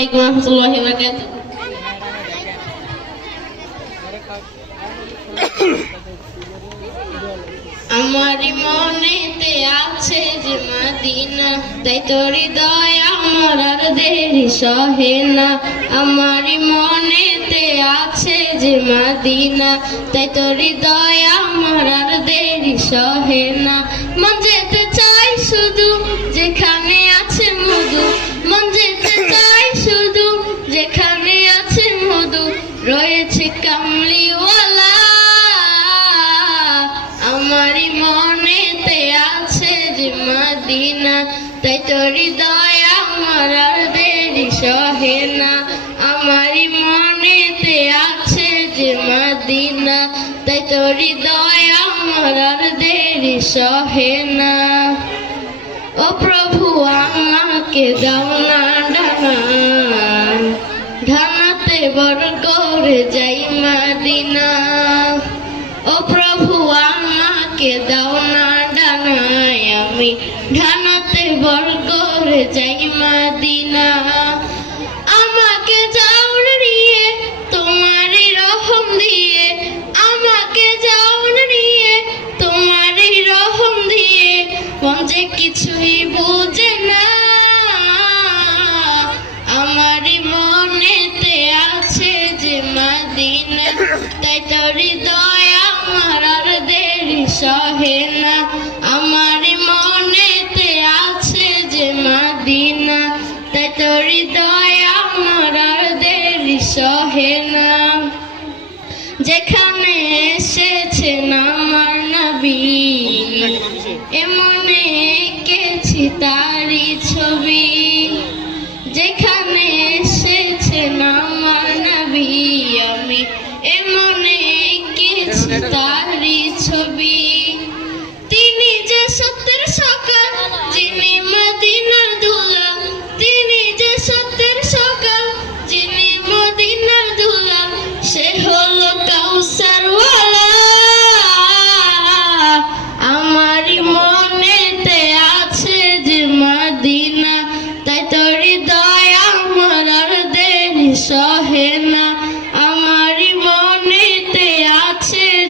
আলাইকুম ওয়া রাহমাতুল্লাহি ওয়া বারাকাতুহু। আমারি মনেতে আছে যে মদিনা, তাই তোর হৃদয় আমার আর দেরি সহে না। আমারি মনেতে আছে যে মদিনা, তাই তোর হৃদয় আমার আর দেরি সহে না। মন যেতে চাই শুধু যেখানে আছে মধু, মন যেতে চাই শুধু যেখানে আছে মধু, রয়েছে কামলিওয়ালা। আমারি মনেতে আছে যে মদিনা, তাই তোর হৃদয় আমার আর দেরি সহে না। আমারি মনেতে আছে যে মদিনা, তাই তোর হৃদয় আমার আর দেরি সহে না। ও প্রভু আমাকে দাও না ডানা, ঢানাতে বড় করে যাই মদিনা। ও প্রভু আমাকে দাও না ডানায়, আমি ঢানাতে বড় করে যাই মদিনা। আমাকে যাও নিয়ে তোমারই রহম দিয়ে, আমাকে যাও নিয়ে তোমারই রহম দিয়ে, মন যে কিছুই বুঝে না। আমারই মনেতে আছে যে মদিনা, তাই তোর হৃদয় আমার আর দেরি সহে না। আমারই মনেতে আছে যে মদিনা, তাই তোর হৃদয় আমার আর দেরি সহে না। যেখানে এসেছেন আমার নবী,